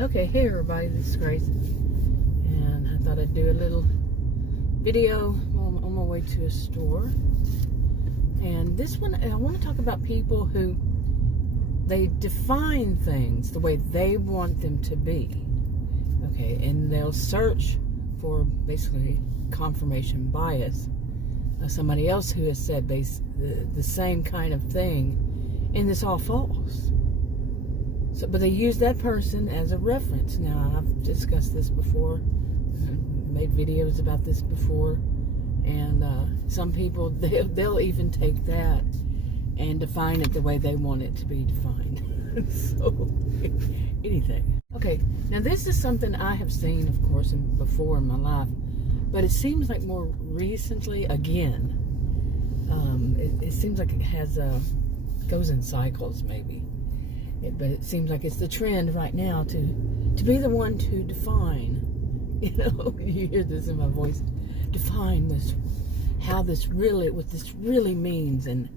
Okay, hey everybody, this is Grace, and I thought I'd do a little video on my way to a store. And this one, I want to talk about people who they define things the way they want them to be. Okay, and they'll search for basically confirmation bias. Somebody else who has said the same kind of thing, and it's all false. So, but they use that person as a reference. Now, I've discussed this before, made videos about this before, and some people, they'll even take that and define it the way they want it to be defined. So, anything. Okay, now this is something I have seen, of course, before in my life, but it seems like more recently, again, it seems like it goes in cycles, maybe. But it seems like it's the trend right now to be the one to define. You know, you hear this in my voice. Define this, what this really means, and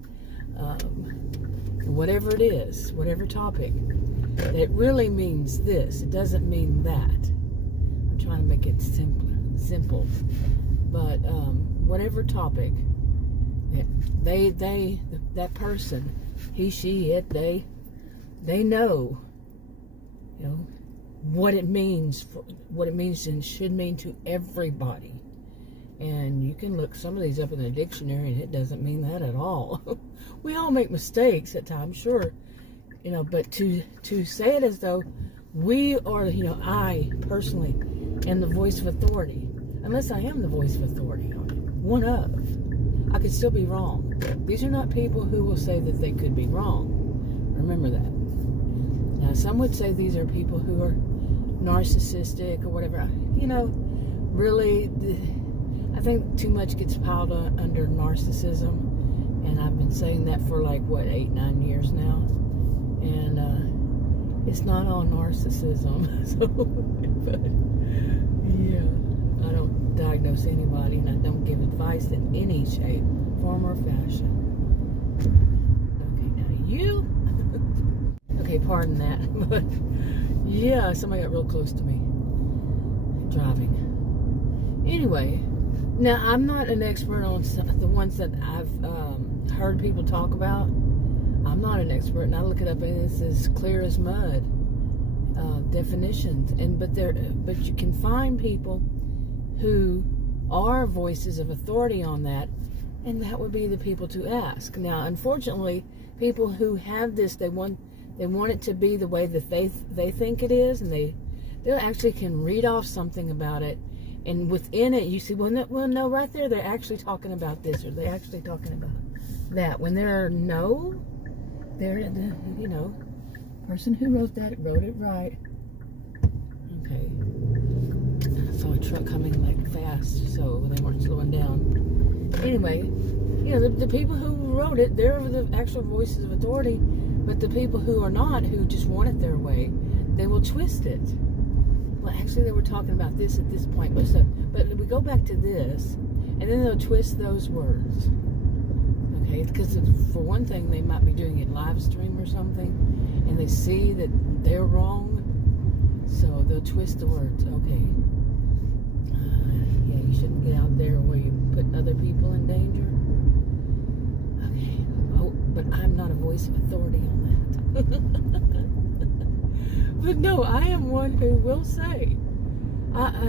whatever it is, whatever topic, it really means this. It doesn't mean that. I'm trying to make it simple. But whatever topic, that person, he, she, it, they know, you know, what it means and should mean to everybody. And you can look some of these up in the dictionary, and it doesn't mean that at all. We all make mistakes at times, sure, you know, but to say it as though we are, you know, I personally am the voice of authority, unless I am the voice of authority on it, one of, I could still be wrong. These are not people who will say that they could be wrong. Remember that. Now, some would say these are people who are narcissistic or whatever. You know, really, I think too much gets piled under narcissism, and I've been saying that for like, what, 8-9 years now, and it's not all narcissism. So, but yeah, I don't diagnose anybody, and I don't give advice in any shape, form, or fashion. Okay, now you... Okay, pardon that, but yeah, somebody got real close to me driving. Anyway, now I'm not an expert on the ones that I've heard people talk about. I'm not an expert, and I look it up, and it's as clear as mud, definitions. But you can find people who are voices of authority on that, and that would be the people to ask. Now, unfortunately, people who have this, they want it to be the way that they think it is, and they actually can read off something about it, and within it you see, well, no, right there they're actually talking about this, or they're actually talking about that. When they're you know, person who wrote it right. Okay, I saw a truck coming like fast, so they weren't slowing down. Anyway, you know, the people who wrote it, they're the actual voices of authority. But the people who are not, who just want it their way, they will twist it. Well, actually, they were talking about this at this point. But we go back to this, and then they'll twist those words. Okay? Because for one thing, they might be doing it live stream or something, and they see that they're wrong, so they'll twist the words. Okay. Yeah, you shouldn't get out there where you put other people in danger. Okay. Oh, but I'm not a voice of authority on that. But no, I am one who will say,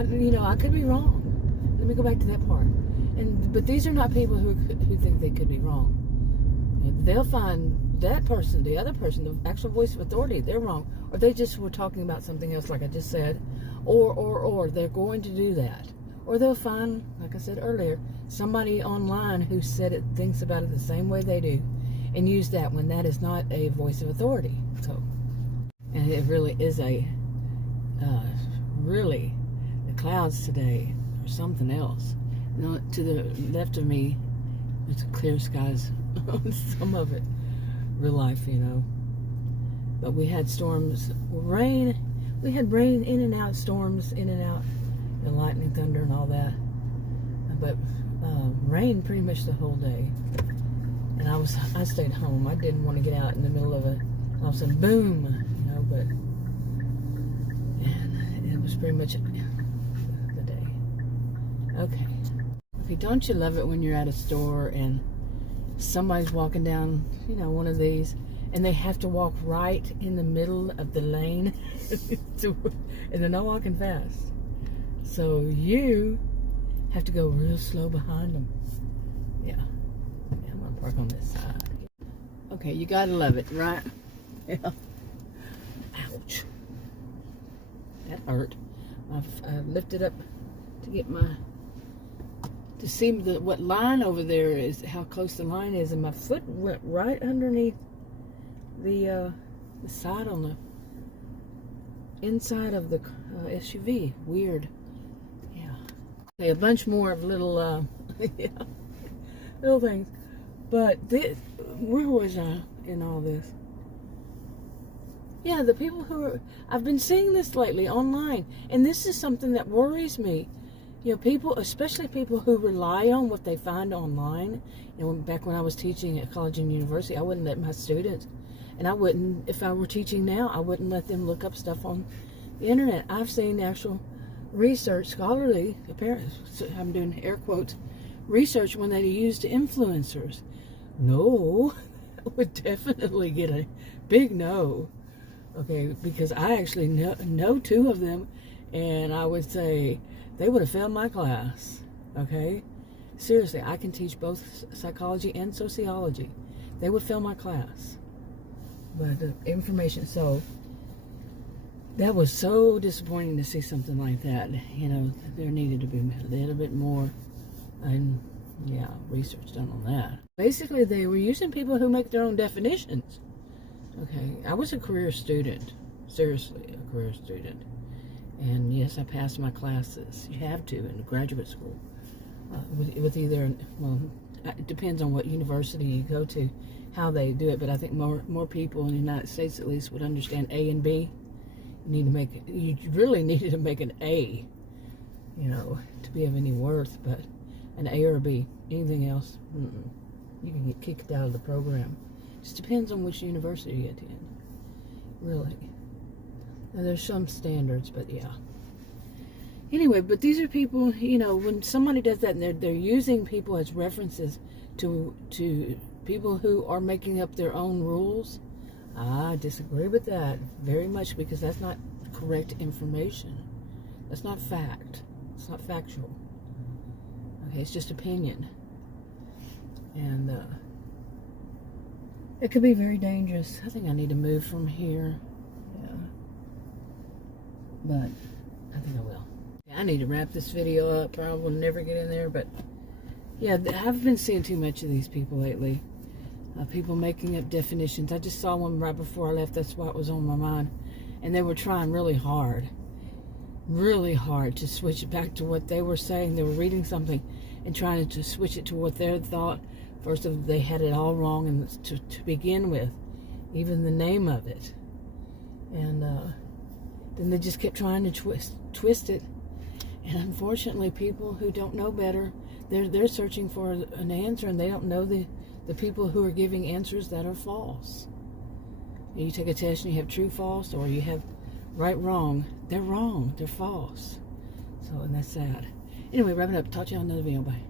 you know, I could be wrong. Let me go back to that part. But these are not people who think they could be wrong. They'll find that person, the other person, the actual voice of authority, they're wrong, or they just were talking about something else, like I just said, or they're going to do that, or they'll find, like I said earlier, somebody online who said it, thinks about it the same way they do, and use that when that is not a voice of authority. So, and it really is really, the clouds today are something else. You know, to the left of me, it's clear skies on some of it, real life, you know. But we had storms, rain. We had rain in and out, storms in and out, and lightning, thunder, and all that. But rain pretty much the whole day. And I stayed home. I didn't want to get out in the middle of it. All of a sudden, boom, you know. But was pretty much the day. Okay, don't you love it when you're at a store and somebody's walking down, one of these, and they have to walk right in the middle of the lane, and they're not walking fast. So you have to go real slow behind them. Yeah, I'm gonna park on this side. Okay, you gotta love it, right? Yeah. Ouch. That hurt. I lifted up to get to see what line over there is, how close the line is, and my foot went right underneath the side on the inside of the SUV. Weird. Yeah. Okay, a bunch more of little, yeah, little things. But where was I in all this? Yeah, the people I've been seeing this lately online, and this is something that worries me. People, especially people who rely on what they find online. Back when I was teaching at college and university, I wouldn't let my students, and I wouldn't, if I were teaching now, I wouldn't let them look up stuff on the internet. I've seen actual research, scholarly, apparently, I'm doing air quotes, research when they used influencers. No, I would definitely get a big no. Okay, because I actually know two of them, and I would say they would have failed my class. Okay, seriously, I can teach both psychology and sociology. They would fail my class. But the information, so that was so disappointing to see something like that. There needed to be a little bit more, and yeah, research done on that. Basically, they were using people who make their own definitions. Okay, I was a career student, seriously, a career student. And yes, I passed my classes. You have to in graduate school. With either, well, it depends on what university you go to, how they do it. But I think more people in the United States, at least, would understand A and B. You really needed to make an A, to be of any worth. But an A or a B, anything else, you can get kicked out of the program. Just depends on which university you attend, really. Now, there's some standards, but yeah. Anyway, but these are people, when somebody does that, and they're using people as references to people who are making up their own rules, I disagree with that very much, because that's not correct information. That's not fact. It's not factual. Okay, it's just opinion. And it could be very dangerous. I think I need to move from here. Yeah. But I think I will. I need to wrap this video up. Probably will never get in there, but yeah, I've been seeing too much of these people lately. People making up definitions. I just saw one right before I left. That's why it was on my mind. And they were trying really hard to switch it back to what they were saying. They were reading something and trying to switch it to what they thought. First of all, they had it all wrong, and to begin with, even the name of it. And then they just kept trying to twist it. And unfortunately, people who don't know better, they're searching for an answer, and they don't know the people who are giving answers that are false. You take a test and you have true, false, or you have right, wrong. They're wrong. They're false. So, and that's sad. Anyway, wrapping up. Talk to you on another video. Bye.